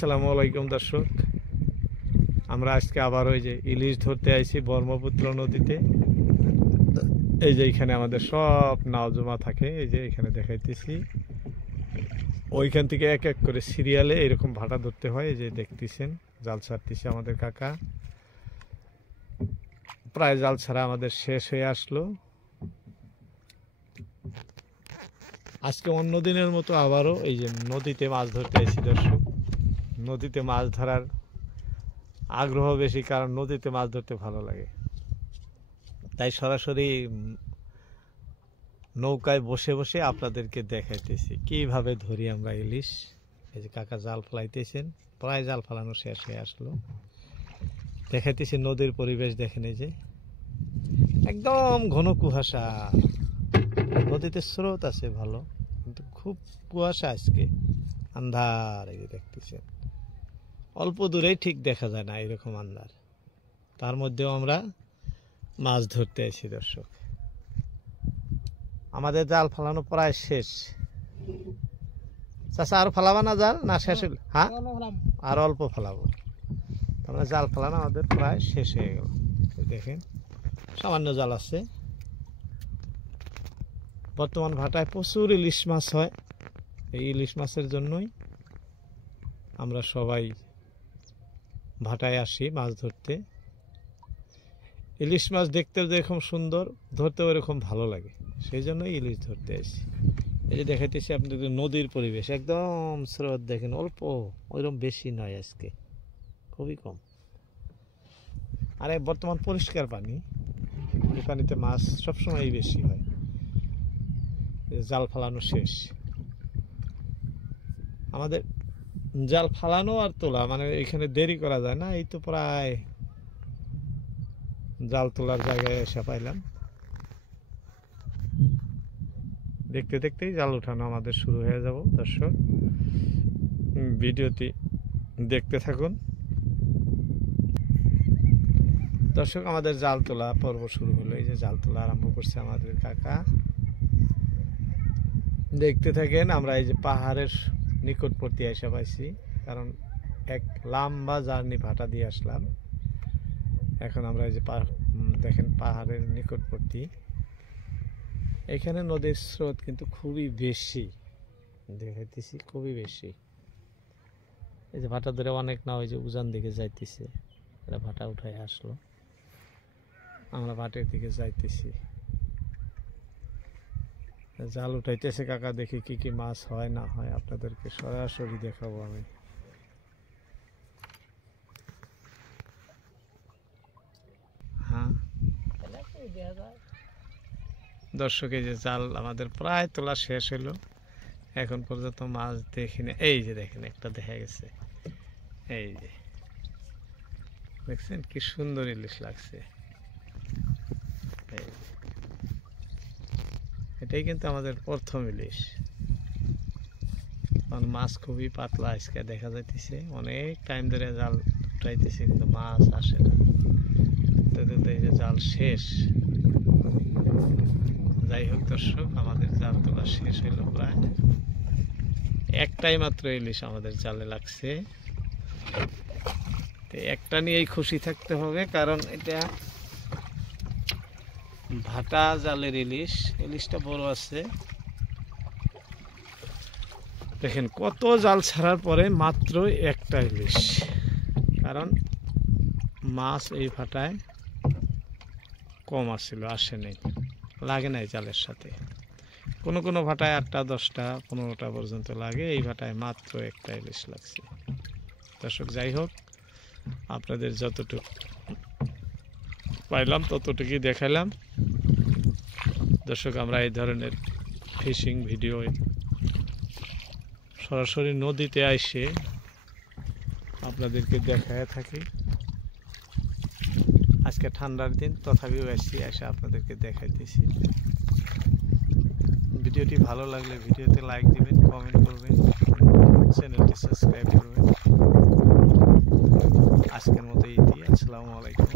আসসালামু আলাইকুম দর্শক, আমরা আজকে আবার ওই যে ইলিশ ধরতে আইছি ব্রহ্মপুত্র নদীতে। এই যে এখানে আমাদের সব নাও জমা থাকে, এই যে এখানে দেখাইতেছি। ওইখান থেকে এক এক করে সিরিয়ালে এরকম ভাটা ধরতে হয়। এই যে দেখতেছেন জাল ছাড়তেছে আমাদের কাকা। প্রায় জাল ছাড়া আমাদের শেষ হয়ে আসলো। আজকে অন্য দিনের মতো আবারও এই যে নদীতে মাছ ধরতে আইছি দর্শক। নদীতে মাছ ধরার আগ্রহ বেশি, কারণ নদীতে মাছ ধরতে ভালো লাগে। তাই সরাসরি নৌকায় বসে বসে আপনাদেরকে দেখাইতেছি কিভাবে ধরি আমরা ইলিশ। এই যে কাকা জাল ফেলাইতেছেন, প্রায় জাল ফেলানো শেষ হয়ে আসলো। দেখাইতেছি নদীর পরিবেশ দেখেন, এই যে একদম ঘন কুয়াশা। নদীতে স্রোত আছে ভালো, কিন্তু খুব কুয়াশা আজকে, আন্ধার। এই যে দেখতেছেন অল্প দূরেই ঠিক দেখা যায় না, এরকম আন্ধার। তার মধ্যেও আমরা মাছ ধরতে আইছি দর্শক। আমাদের জাল ফালানো প্রায় শেষ। চাচা আর ফালাবা না জাল, না শেষ হইল? হ্যাঁ, আর অল্প ফালাবো। তারপরে জাল ফালানো আমাদের প্রায় শেষ হয়ে গেল। দেখেন সামান্য জাল আছে। বর্তমান ভাটায় প্রচুর ইলিশ মাছ হয়। এই ইলিশ মাছের জন্যই আমরা সবাই ভাটায় আসি মাছ ধরতে। ইলিশ মাছ দেখতে যেরকম সুন্দর, ধরতেও এরকম ভালো লাগে, সেই জন্যই ইলিশ ধরতে আসি। এই যে দেখাইতেছি আপনাদের নদীর পরিবেশ, একদম স্রোত দেখেন, অল্প, ওইরকম বেশি নয়, আজকে খুবই কম। আর বর্তমান পরিষ্কার পানি, এই পানিতে মাছ সবসময়ই বেশি হয়। জাল ফালানো শেষ আমাদের। জাল ফালানো আর তোলা মানে এখানে দেরি করা যায় না। এই তো প্রায় জাল তোলার জায়গায় এসে পাইলাম। দেখতে দেখতেই জাল উঠানো আমাদের শুরু হয়ে যাব দর্শক। ভিডিওটি দেখতে থাকুন দর্শক। আমাদের জাল তোলা পর্ব শুরু হলো। এই যে জাল তোলা আরম্ভ করছে আমাদের কাকা, দেখতে থাকেন। আমরা এই যে পাহাড়ের নিকটবর্তী এসে পাইছি, কারণ এক লম্বা জার্নি ভাটা দিয়ে আসলাম। এখন আমরা এই যে দেখেন পাহাড়ের নিকটবর্তী। এখানে নদীর স্রোত কিন্তু খুবই বেশি, দেখাইতেছি খুবই বেশি। এই যে ভাটা ধরে অনেক না ওই যে উজান দিকে যাইতেছে, এরা ভাটা উঠায় আসলো, আমরা ভাটের দিকে যাইতেছি। জাল উঠাইতেছে কাকা, দেখি কি কি মাছ হয় না হয় আপনাদেরকে সরাসরি দেখাবো আমি। হ্যাঁ দর্শক, এই যে জাল আমাদের প্রায় তোলা শেষ হলো। এখন পর্যন্ত মাছ দেখিনি। এই যে দেখেন একটা দেখা গেছে, এই যে দেখছেন কি সুন্দর ইলিশ লাগছে। এটাই কিন্তু আমাদের প্রথম ইলিশ। মাছ খুবই পাতলা আজকে দেখা যাইতেছে। অনেক টাইম ধরে জাল উঠাইতেছে কিন্তু মাছ আসে না। এই যে জাল শেষ। যাই হোক দর্শক, আমাদের জাল তোলা শেষ হইল প্রায়। একটাই মাত্র ইলিশ আমাদের জালে লাগছে। একটা নিয়েই খুশি থাকতে হবে, কারণ এটা ভাটা জালের ইলিশ। ইলিশটা বড় আছে। দেখেন কত জাল ছাড়ার পরে মাত্র একটা ইলিশ, কারণ মাছ এই ভাটায় কম আসছিল, আসে নাই, লাগে নাই জালের সাথে। কোনো কোনো ভাটায় 8টা 10টা 15টা পর্যন্ত লাগে, এই ভাটায় মাত্র একটা ইলিশ লাগছে দর্শক। যাই হোক, আপনাদের যতটুকু পাইলাম ততটুকুই দেখাইলাম দর্শক। আমরা এই ধরনের ফিশিং ভিডিও সরাসরি নদীতে আইসে আপনাদেরকে দেখায় থাকি। আজকে ঠান্ডার দিন, তথাপিও এসে আপনাদেরকে দেখাইতেছি। ভিডিওটি ভালো লাগলে ভিডিওতে লাইক দিবেন, কমেন্ট করবেন, চ্যানেলটি সাবস্ক্রাইব করবেন। আজকের মতো এই দিয়ে আসসালামু আলাইকুম।